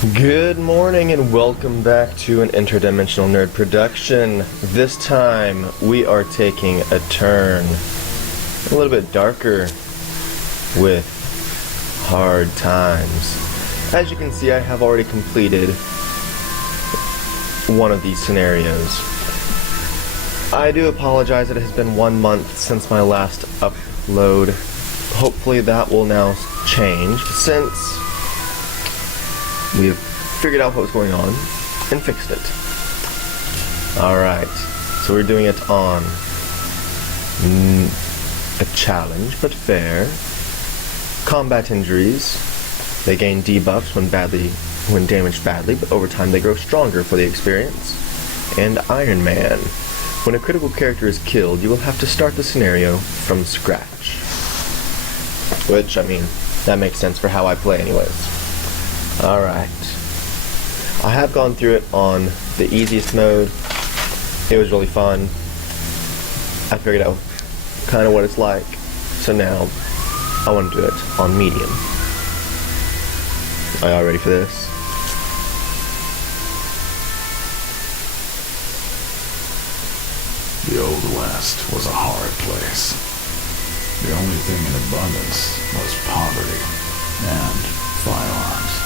Good morning and welcome back to an Interdimensional Nerd production. This time we are taking a turn a little bit darker with Hard Times. As you can see, I have already completed one of these scenarios. I do apologize that it has been 1 month since my last upload. Hopefully that will now change since we have figured out what was going on and fixed it. Alright, so we're doing it on a challenge, but fair. Combat injuries. They gain debuffs when damaged badly, but over time they grow stronger for the experience. And Iron Man. When a critical character is killed, you will have to start the scenario from scratch. Which, I mean, that makes sense for how I play anyways. Alright. I have gone through it on the easiest mode. It was really fun. I figured out kind of what it's like. So now, I want to do it on medium. Are y'all ready for this? The Old West was a hard place. The only thing in abundance was poverty and firearms.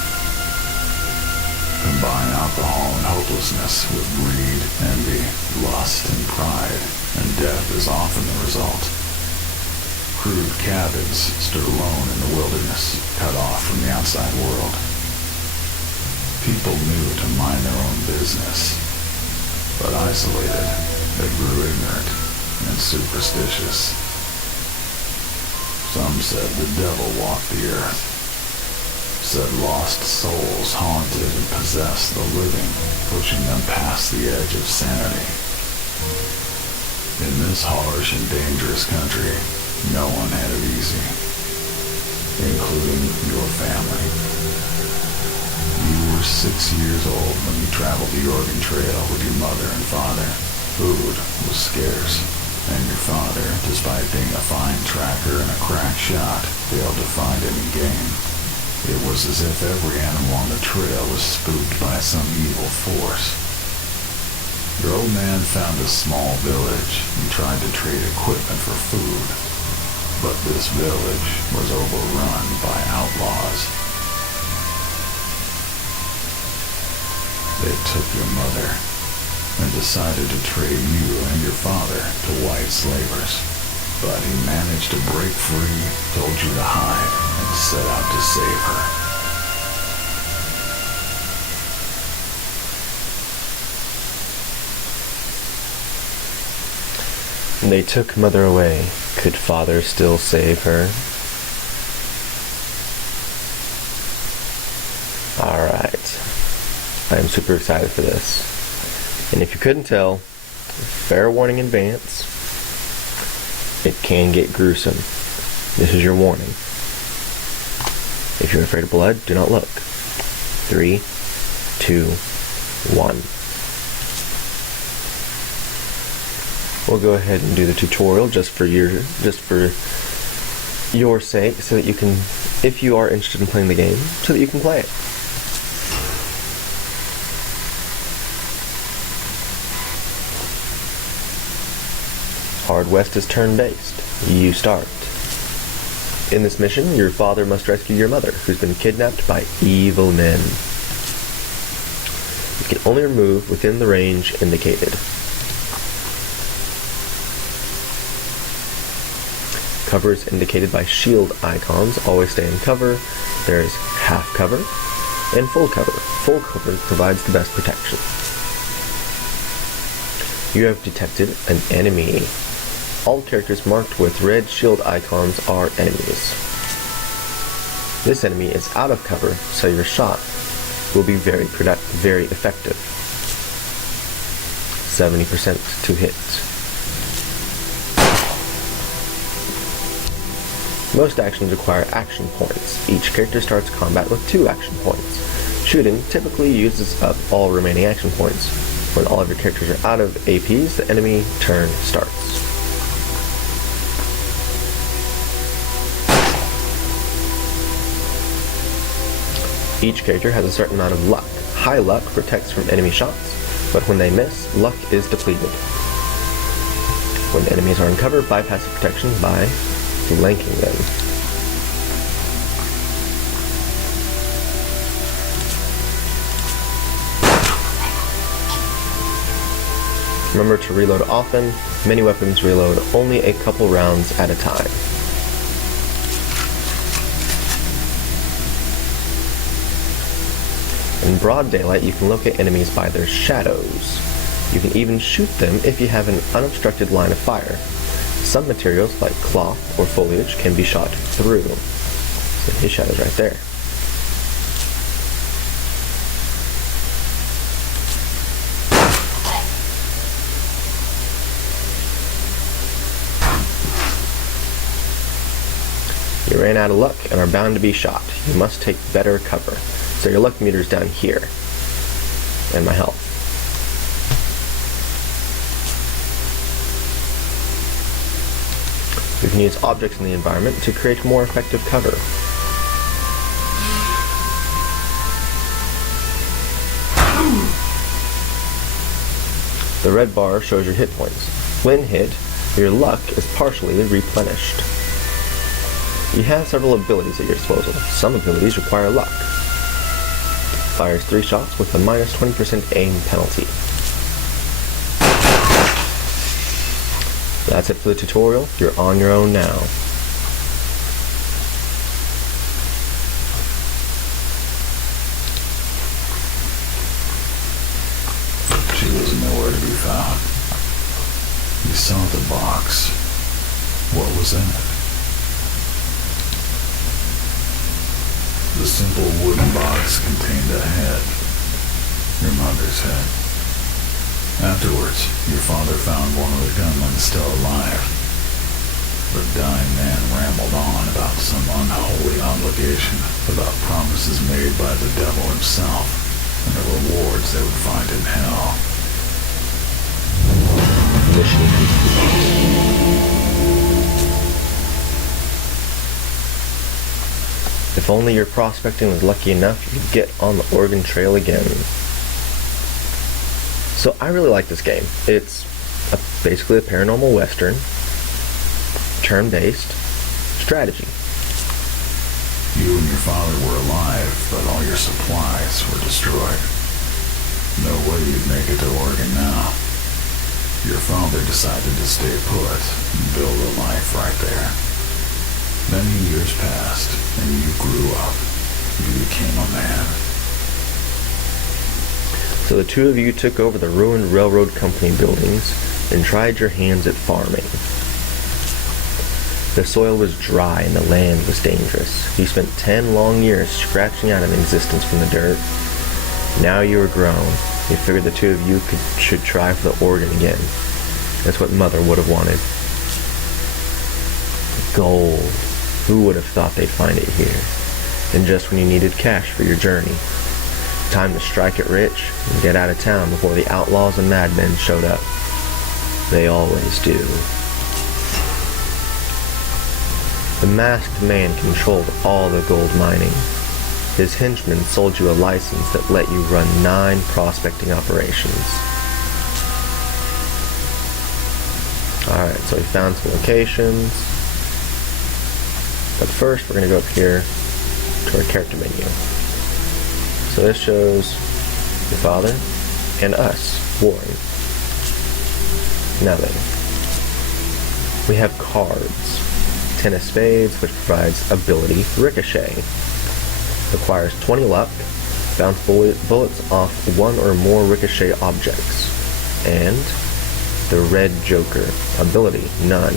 Combine alcohol and hopelessness with greed, envy, lust, and pride, and death is often the result. Crude cabins stood alone in the wilderness, cut off from the outside world. People knew to mind their own business, but isolated, they grew ignorant and superstitious. Some said the devil walked the earth, said lost souls haunted and possessed the living, pushing them past the edge of sanity. In this harsh and dangerous country, no one had it easy, including your family. You were 6 years old when you traveled the Oregon Trail with your mother and father. Food was scarce, and your father, despite being a fine tracker and a crack shot, failed to find any game. It was as if every animal on the trail was spooked by some evil force. Your old man found a small village and tried to trade equipment for food, but this village was overrun by outlaws. They took your mother and decided to trade you and your father to white slavers. But he managed to break free, told you to hide, and set out to save her. They took Mother away. Could Father still save her? Alright. I am super excited for this. And if you couldn't tell, fair warning in advance, it can get gruesome. This is your warning. If you're afraid of blood, do not look. 3, 2, 1. We'll go ahead and do the tutorial just for your sake, so that you can, if you are interested in playing the game, so that you can play it. Hard West is turn-based. You start. In this mission, your father must rescue your mother, who's been kidnapped by evil men. You can only move within the range indicated. Cover is indicated by shield icons. Always stay in cover. There's half cover and full cover. Full cover provides the best protection. You have detected an enemy. All characters marked with red shield icons are enemies. This enemy is out of cover, so your shot will be very effective. 70% to hit. Most actions require action points. Each character starts combat with 2 action points. Shooting typically uses up all remaining action points. When all of your characters are out of APs, the enemy turn starts. Each character has a certain amount of luck. High luck protects from enemy shots, but when they miss, luck is depleted. When enemies are in cover, bypass the protection by flanking them. Remember to reload often. Many weapons reload only a couple rounds at a time. In broad daylight, you can locate enemies by their shadows. You can even shoot them if you have an unobstructed line of fire. Some materials, like cloth or foliage, can be shot through. So his shadow's right there. You ran out of luck and are bound to be shot. You must take better cover. So your luck meter's down here. And my health. You can use objects in the environment to create more effective cover. The red bar shows your hit points. When hit, your luck is partially replenished. You have several abilities at your disposal. Some abilities require luck. Fires 3 shots with a minus 20% aim penalty. That's it for the tutorial. You're on your own now. She was nowhere to be found. You saw the box. What was in it? The simple wooden box contained a head. Your mother's head. Afterwards, your father found one of the gunmen still alive. The dying man rambled on about some unholy obligation, about promises made by the devil himself, and the rewards they would find in hell. Mission complete. If only your prospecting was lucky enough, you could get on the Oregon Trail again. So I really like this game. It's basically a paranormal western, turn-based strategy. You and your father were alive, but all your supplies were destroyed. No way you'd make it to Oregon now. Your father decided to stay put and build a life right there. Many years passed, and you grew up. You became a man. So the two of you took over the ruined railroad company buildings and tried your hands at farming. The soil was dry and the land was dangerous. You spent 10 long years scratching out an existence from the dirt. Now you were grown. You figured the two of you should try for the Oregon again. That's what Mother would have wanted. Gold. Who would have thought they'd find it here? And just when you needed cash for your journey. Time to strike it rich and get out of town before the outlaws and madmen showed up. They always do. The masked man controlled all the gold mining. His henchmen sold you a license that let you run 9 prospecting operations. Alright, so we found some locations. But first we're going to go up here to our character menu. So this shows your father and us, warring. Now then, we have cards. 10 of spades, which provides ability Ricochet. Requires 20 luck, bounce bullets off one or more ricochet objects. And the Red Joker, ability, none.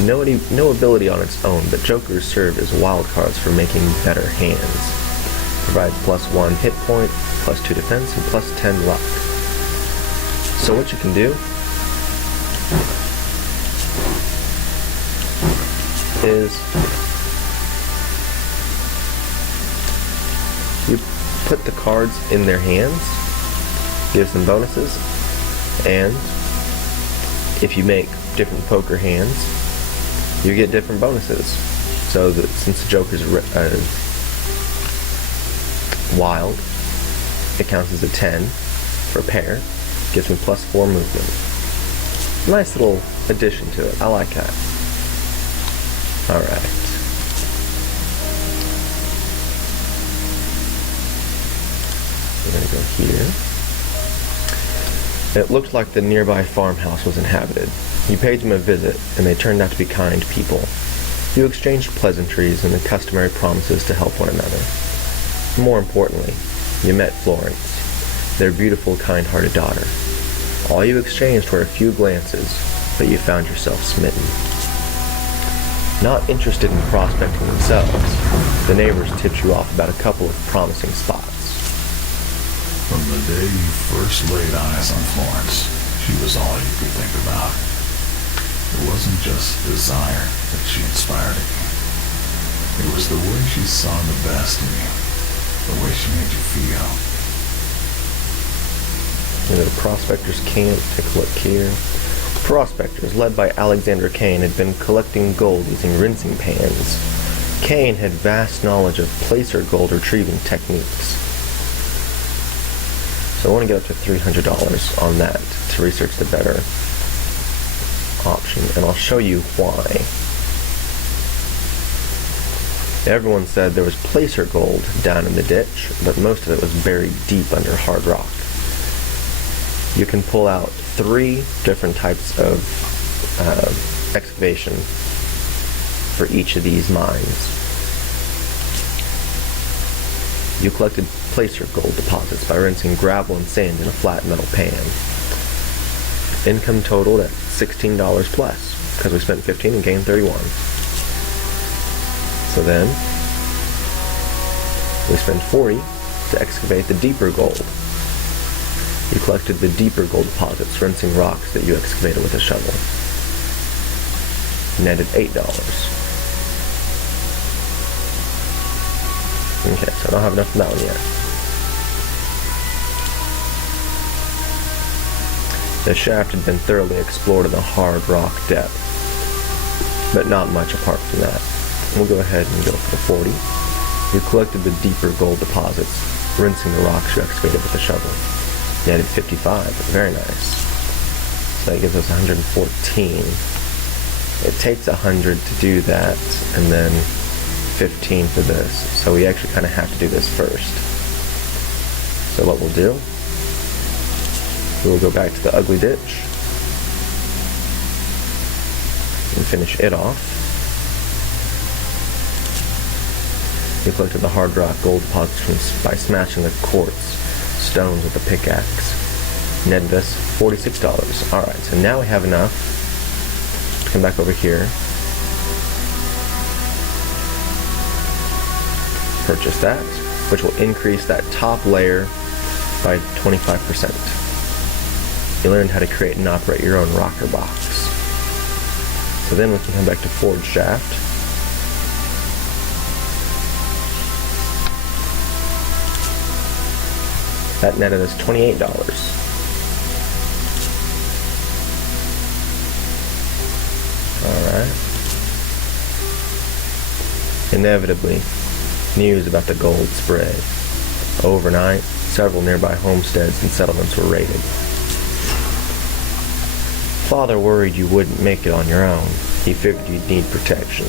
No ability on its own, but jokers serve as wild cards for making better hands. Provides +1 hit point, +2 defense, and +10 luck. So what you can do is you put the cards in their hands, gives them bonuses, and if you make different poker hands, you get different bonuses. So that since the Joker's Wild. It counts as a 10 for a pair. Gives me +4 movement. Nice little addition to it. I like that. Alright. We're going to go here. It looked like the nearby farmhouse was inhabited. You paid them a visit, and they turned out to be kind people. You exchanged pleasantries and the customary promises to help one another. More importantly, you met Florence, their beautiful, kind-hearted daughter. All you exchanged were a few glances, but you found yourself smitten. Not interested in prospecting themselves, the neighbors tipped you off about a couple of promising spots. From the day you first laid eyes on Florence, she was all you could think about. It wasn't just desire that she inspired in you. It was the way she saw the best in you, the way she made you feel. The Prospector's Camp, take a look here. Prospectors, led by Alexander Kane, had been collecting gold using rinsing pans. Kane had vast knowledge of placer gold retrieving techniques. So I want to get up to $300 on that to research the better option, and I'll show you why. Everyone said there was placer gold down in the ditch, but most of it was buried deep under hard rock. You can pull out 3 different types of excavation for each of these mines. You collected placer gold deposits by rinsing gravel and sand in a flat metal pan. Income totaled at $16 plus, because we spent 15 and gained 31. So then, we spent 40 to excavate the deeper gold. You collected the deeper gold deposits, rinsing rocks that you excavated with a shovel. Netted $8. Okay, so I don't have enough of that one yet. The shaft had been thoroughly explored in the hard rock depth, but not much apart from that. We'll go ahead and go for the 40. You collected the deeper gold deposits, rinsing the rocks you excavated with a shovel. Netted 55, very nice. So that gives us 114. It takes 100 to do that, and then 15 for this. So we actually kind of have to do this first. So what we'll do, we'll go back to the ugly ditch and finish it off. We collected the hard rock gold deposits by smashing the quartz stones with a pickaxe. Netted us $46. Alright, so now we have enough to come back over here. Purchase that, which will increase that top layer by 25%. You learned how to create and operate your own rocker box. So then we can come back to forge shaft. That netted us $28. Alright. Inevitably, news about the gold spread. Overnight, several nearby homesteads and settlements were raided. Father worried you wouldn't make it on your own. He figured you'd need protection.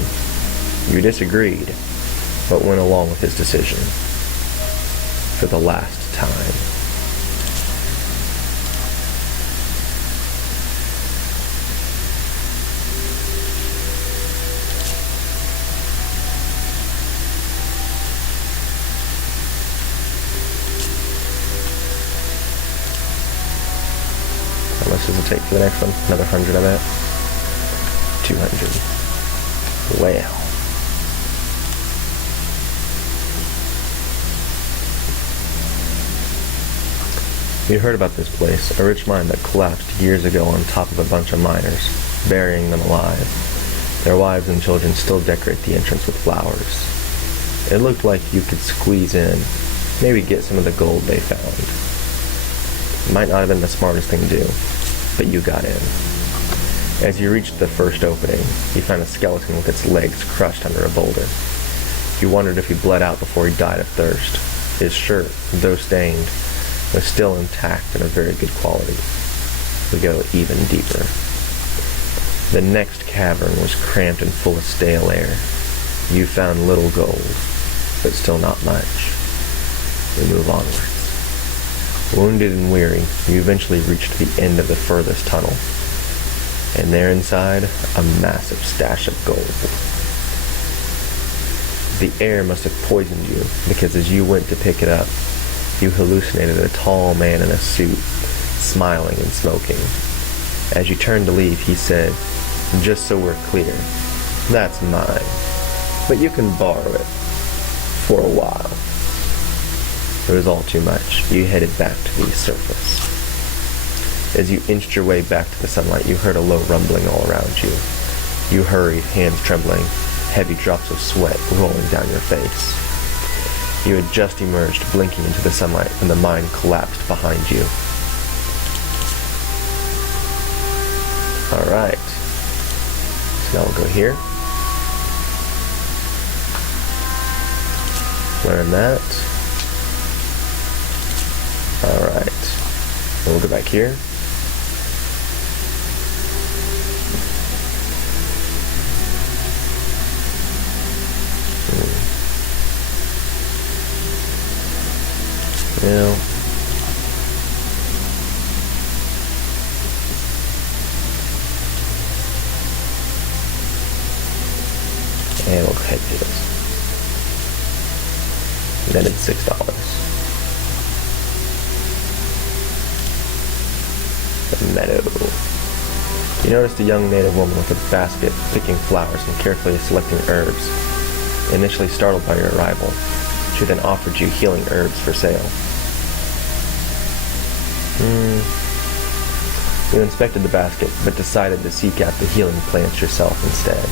You disagreed, but went along with his decision. For the last time. How much does it take for the next one? Another 100 of that? 200. Well. You heard about this place, a rich mine that collapsed years ago on top of a bunch of miners, burying them alive. Their wives and children still decorate the entrance with flowers. It looked like you could squeeze in, maybe get some of the gold they found. It might not have been the smartest thing to do, but you got in. As you reached the first opening, you found a skeleton with its legs crushed under a boulder. You wondered if he bled out before he died of thirst. His shirt, though stained, was still intact and of very good quality. We go even deeper. The next cavern was cramped and full of stale air. You found little gold, but still not much. We move onwards. Wounded and weary, you eventually reached the end of the furthest tunnel. And there inside, a massive stash of gold. The air must have poisoned you, because as you went to pick it up, you hallucinated a tall man in a suit, smiling and smoking. As you turned to leave, he said, "Just so we're clear, that's mine, but you can borrow it for a while." It was all too much. You headed back to the surface. As you inched your way back to the sunlight, you heard a low rumbling all around you. You hurried, hands trembling, heavy drops of sweat rolling down your face. You had just emerged, blinking into the sunlight, when the mine collapsed behind you. Alright. So now we'll go here. Learn that. Alright. Then we'll go back here. Now, and we'll go ahead and do this. Netted $6. The meadow. You noticed a young native woman with a basket picking flowers and carefully selecting herbs. Initially startled by your arrival, she then offered you healing herbs for sale. You inspected the basket, but decided to seek out the healing plants yourself instead.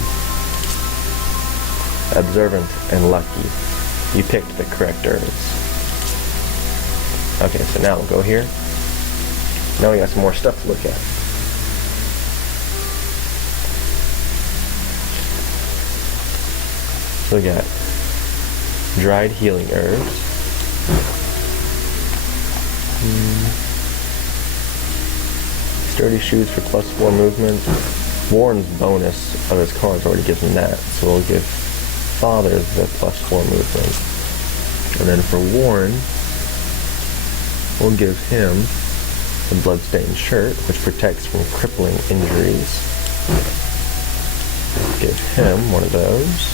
Observant and lucky, you picked the correct herbs. Okay, so now we'll go here. Now we got some more stuff to look at. We got dried healing herbs. Sturdy shoes for +4 movement. Warren's bonus of his cards already gives him that, so we'll give Father the +4 movement. And then for Warren, we'll give him the bloodstained shirt, which protects from crippling injuries. Give him one of those.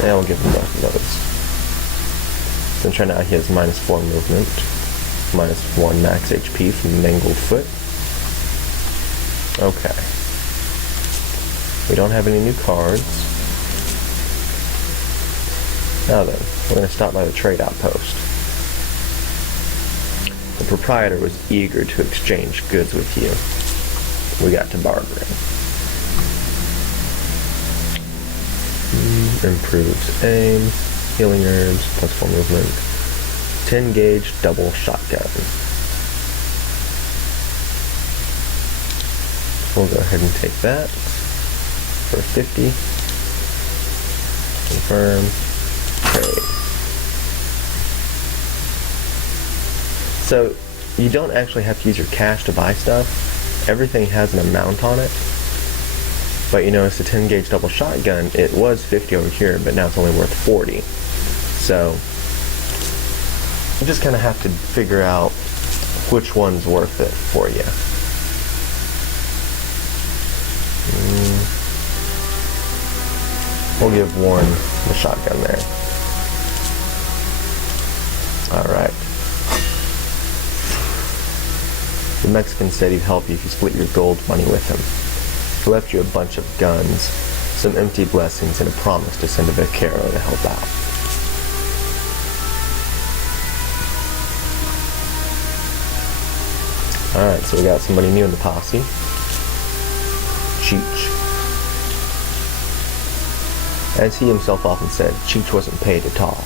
And we'll give him both of those. Then try out he has -4 movement, -1 max HP from Mangled Foot. Okay. We don't have any new cards. Now then, we're going to stop by the trade outpost. The proprietor was eager to exchange goods with you. We got to bartering. Improves aim, healing herbs, +4 movement, 10 gauge double shotgun. We'll go ahead and take that for 50. Confirm. Trade. So you don't actually have to use your cash to buy stuff. Everything has an amount on it. But you notice the 10 gauge double shotgun, it was 50 over here, but now it's only worth 40. So you just kind of have to figure out which one's worth it for you. We'll give Warren the shotgun there. Alright. The Mexican said he'd help you if you split your gold money with him. He left you a bunch of guns, some empty blessings, and a promise to send a vaquero to help out. Alright, so we got somebody new in the posse. Cheech. As he himself often said, Cheech wasn't paid to talk.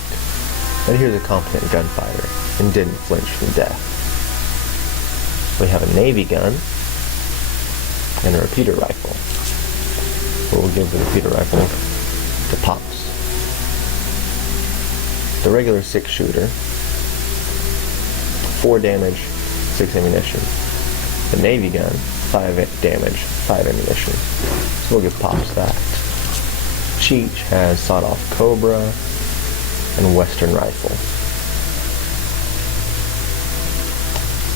But he was a competent gunfighter, and didn't flinch from death. We have a Navy gun, and a repeater rifle. We'll give the repeater rifle to Pops. The regular 6-shooter, 4 damage, 6 ammunition. The Navy gun, 5 damage, 5 ammunition. So we'll give Pops that. Cheech has sawed-off Cobra and Western rifle.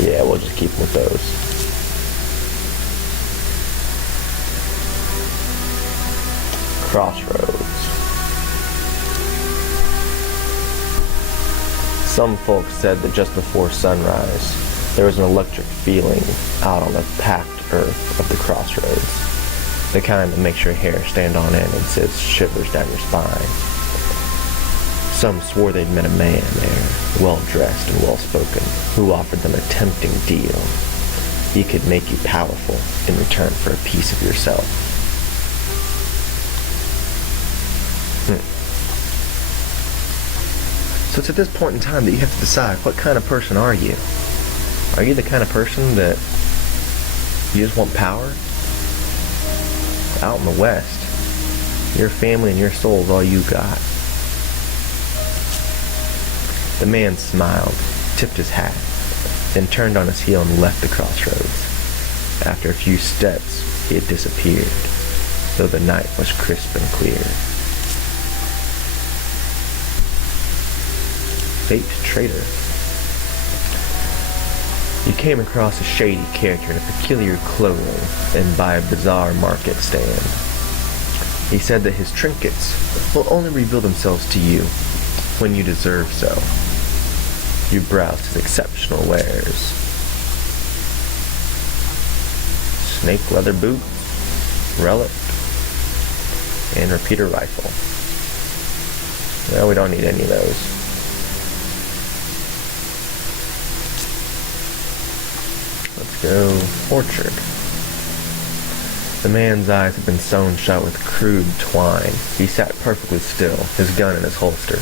Yeah, we'll just keep him with those. Crossroads. Some folks said that just before sunrise, there was an electric feeling out on the packed earth of the crossroads. The kind that makes your hair stand on end and sends shivers down your spine. Some swore they'd met a man there, well-dressed and well-spoken, who offered them a tempting deal. He could make you powerful in return for a piece of yourself. So it's at this point in time that you have to decide, what kind of person are you? Are you the kind of person that you just want power? Out in the West, your family and your soul is all you got. The man smiled, tipped his hat, then turned on his heel and left the crossroads. After a few steps, he had disappeared, though the night was crisp and clear. Fate traitor. You came across a shady character in a peculiar clothing and by a bizarre market stand. He said that his trinkets will only reveal themselves to you when you deserve so. You browsed his exceptional wares. Snake leather boots, relic, and repeater rifle. Well, we don't need any of those. Let's go orchard. The man's eyes had been sewn shut with crude twine. He sat perfectly still, his gun in his holster,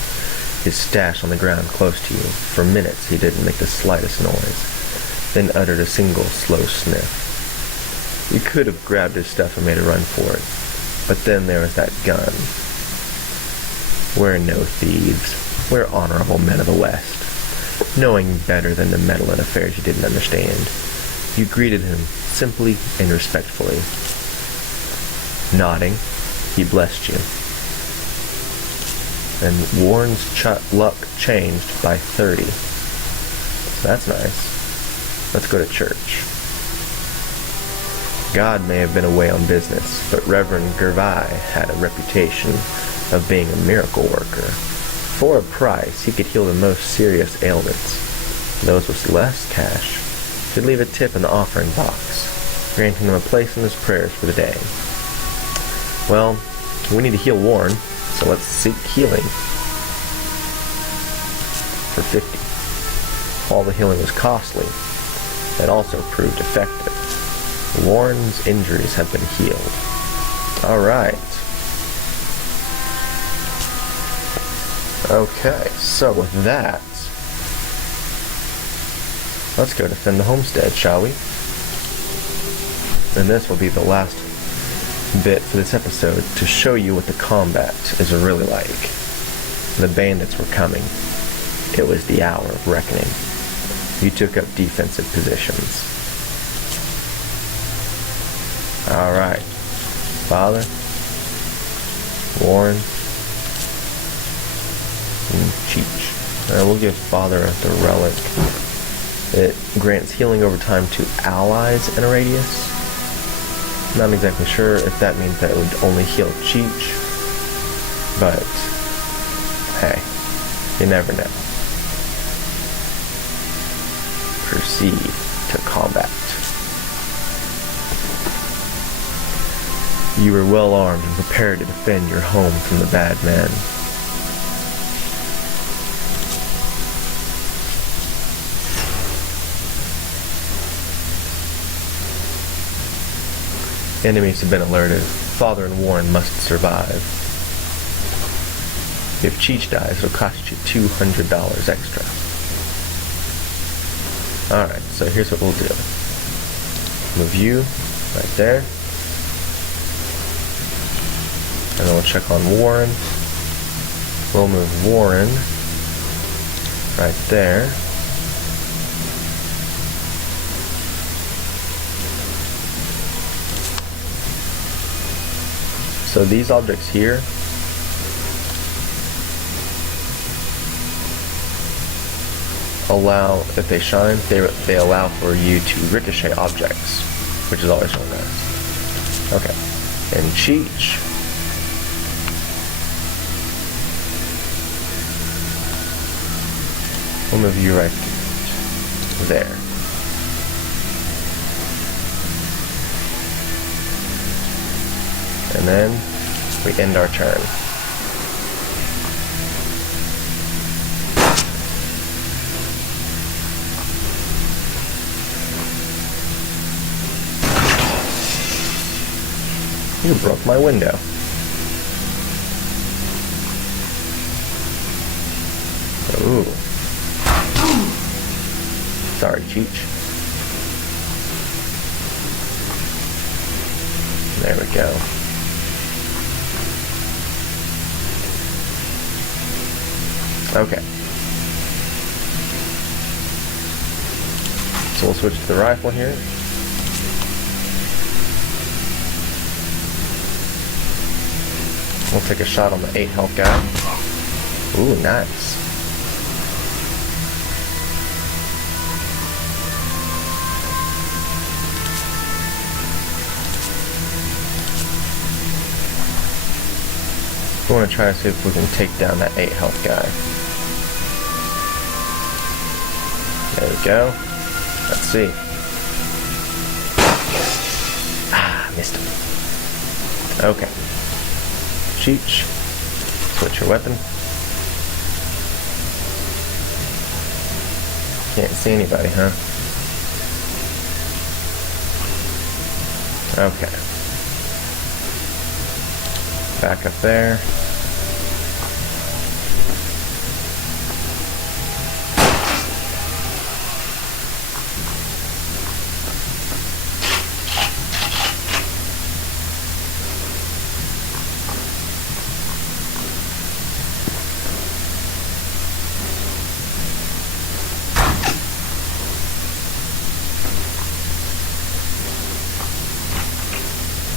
his stash on the ground close to you. For minutes he didn't make the slightest noise, then uttered a single slow sniff. You could have grabbed his stuff and made a run for it, but then there was that gun. We're no thieves. We're honorable men of the West, knowing better than to meddle in affairs you didn't understand. You greeted him simply and respectfully. Nodding, he blessed you. And Warren's luck changed by 30. So that's nice. Let's go to church. God may have been away on business, but Reverend Gervais had a reputation of being a miracle worker. For a price, he could heal the most serious ailments. Those with less cash could leave a tip in the offering box, granting them a place in his prayers for the day. Well, we need to heal Warren, so let's seek healing. For 50. All the healing was costly, and also proved effective. Warren's injuries have been healed. Alright. Okay, so with that, let's go defend the homestead, shall we? And this will be the last bit for this episode to show you what the combat is really like. The bandits were coming. It was the hour of reckoning. You took up defensive positions. Alright. Father, Warren, and Cheech. We'll give Father the relic. It grants healing over time to allies in a radius. Not exactly sure if that means that it would only heal Cheech, but hey, you never know. Proceed to combat. You were well armed and prepared to defend your home from the bad men. Enemies have been alerted. Father and Warren must survive. If Cheech dies, it'll cost you $200 extra. Alright, so here's what we'll do. Move you right there. And then we'll check on Warren. We'll move Warren right there. So these objects here allow, if they shine, they allow for you to ricochet objects, which is always really nice. Okay, and Cheech. We'll move you right there. And then we end our turn. You broke my window. Ooh. Sorry, Cheech. There we go. Okay. So we'll switch to the rifle here. We'll take a shot on the 8 health guy. Ooh, nice. We want to try to see if we can take down that 8 health guy. There we go. Let's see. Ah, missed him. Okay. Cheech. Switch your weapon. Can't see anybody, huh? Okay. Back up there.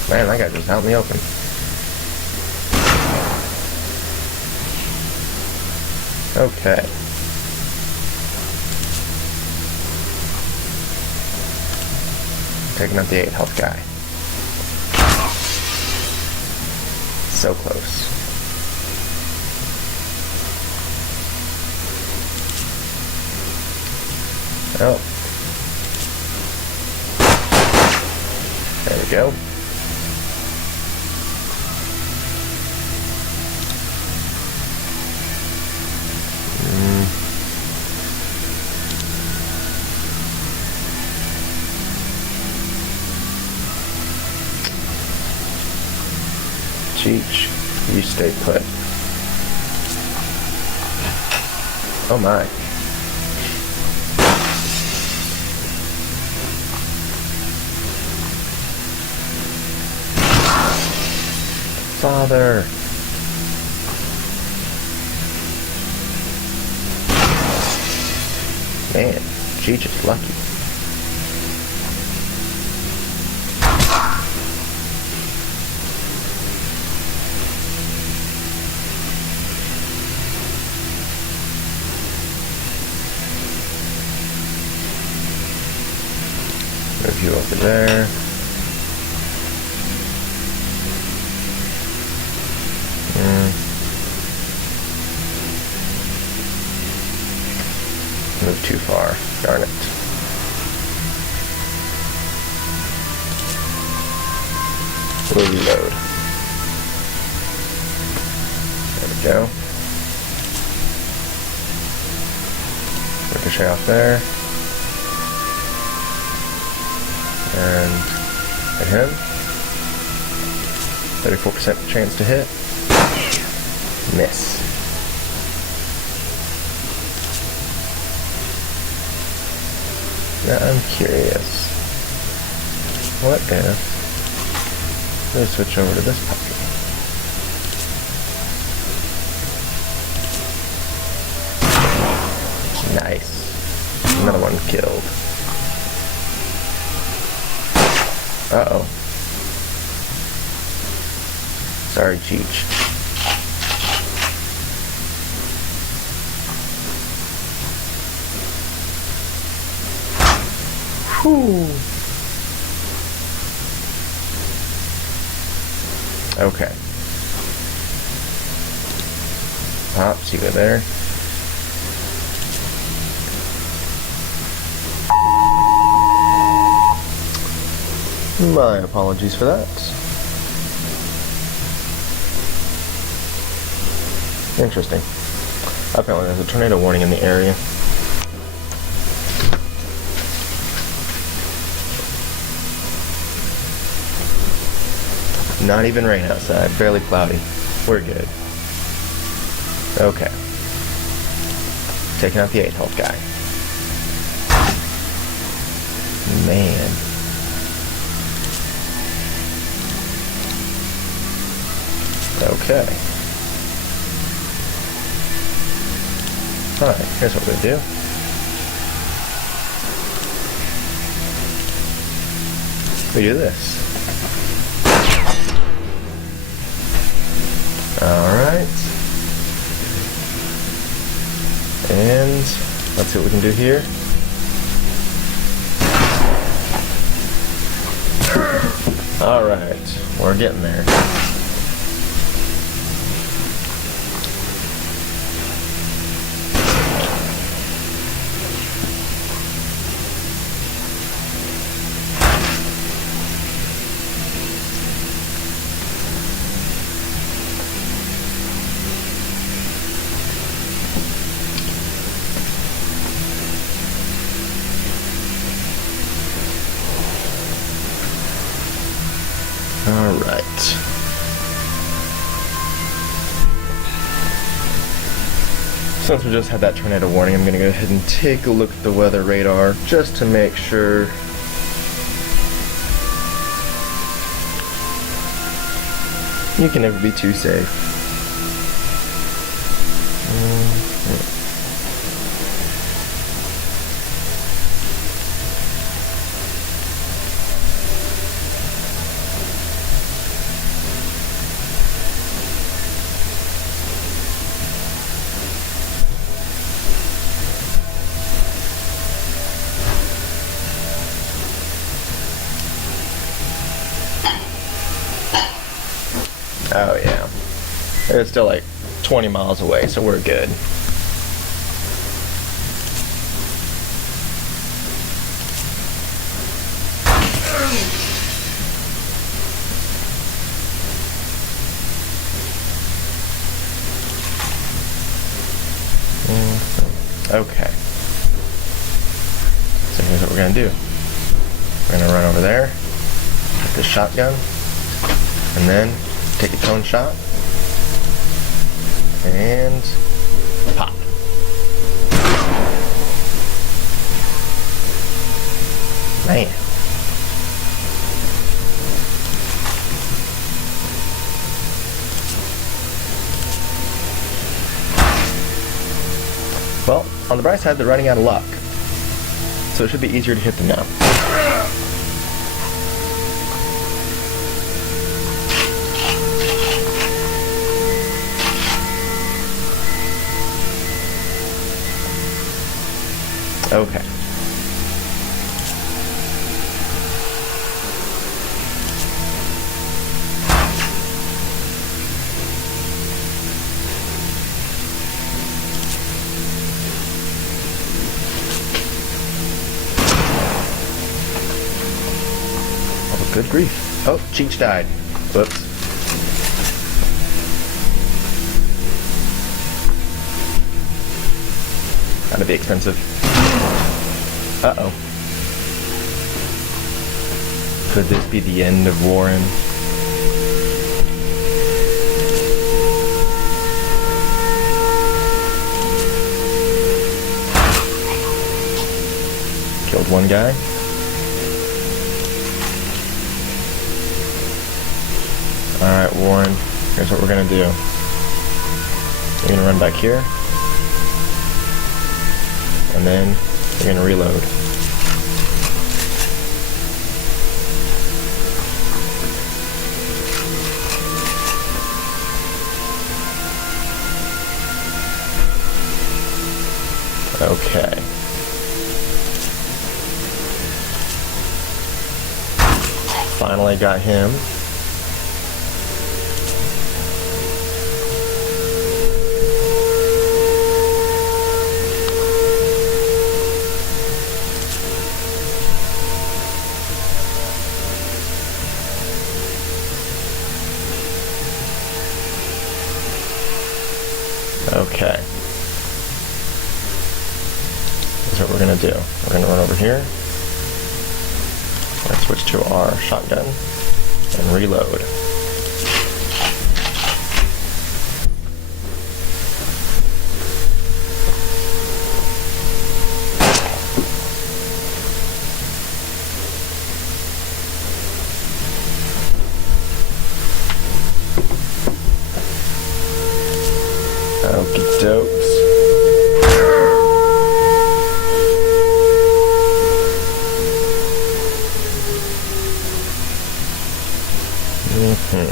Man, that guy just out in the open. Okay. Taking out the 8 health guy. So close. Oh. There we go. Cheech, you stay put. Oh my. Father. Man, Cheech is lucky. Move you over there. Move too far. Darn it. We'll reload. There we go. Ricochet off there. And hit him. 34% chance to hit. Miss. Now I'm curious. What if Let's switch over to this puppy. Nice. Another one killed. Uh-oh. Sorry, Cheech. Whew. Okay. See you there. My apologies for that. Interesting. Apparently there's a tornado warning in the area. Not even rain outside, barely cloudy. We're good. Okay. Taking out the 8 health guy. Man. Okay. Alright, here's what we do. We do this. Alright. And let's see what we can do here. Alright, we're getting there. Alright. Since we just had that tornado warning, I'm going to go ahead and take a look at the weather radar just to make sure. You can never be too safe. Oh yeah. It's still like 20 miles away, so we're good. Okay. So here's what we're gonna do. We're gonna run over there, get this shotgun, and then take a cone shot, and pop. Man. Well, on the bright side, they're running out of luck, so it should be easier to hit them now. Okay. Oh, good grief. Oh, Cheech died. Whoops. That'd be expensive. Uh-oh. Could this be the end of Warren? Killed one guy. Alright, Warren, here's what we're gonna do. You're gonna run back here, and then you're gonna reload. Okay. Finally got him. Okay. That's what we're gonna do. We're gonna run over here. We're gonna switch to our shotgun and reload. Okie dokes. Mm-hmm.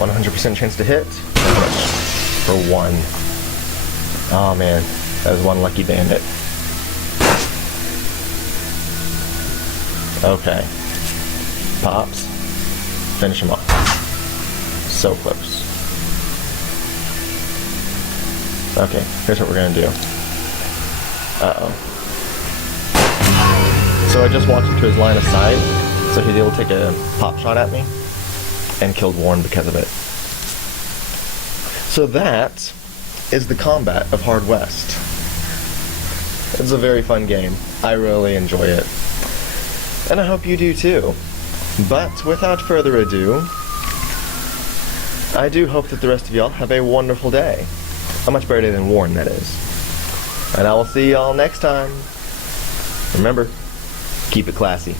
100% chance to hit. For 1. Oh man, that was one lucky bandit. Okay. Pops. Finish him off. So close. Okay, here's what we're gonna do. Uh-oh. So I just walked into his line of sight, so he'd be able to take a pop shot at me, and killed Warren because of it. So that is the combat of Hard West. It's a very fun game. I really enjoy it. And I hope you do too. But without further ado, I do hope that the rest of y'all have a wonderful day. A much better day than Warren, that is. And I will see y'all next time. Remember, keep it classy.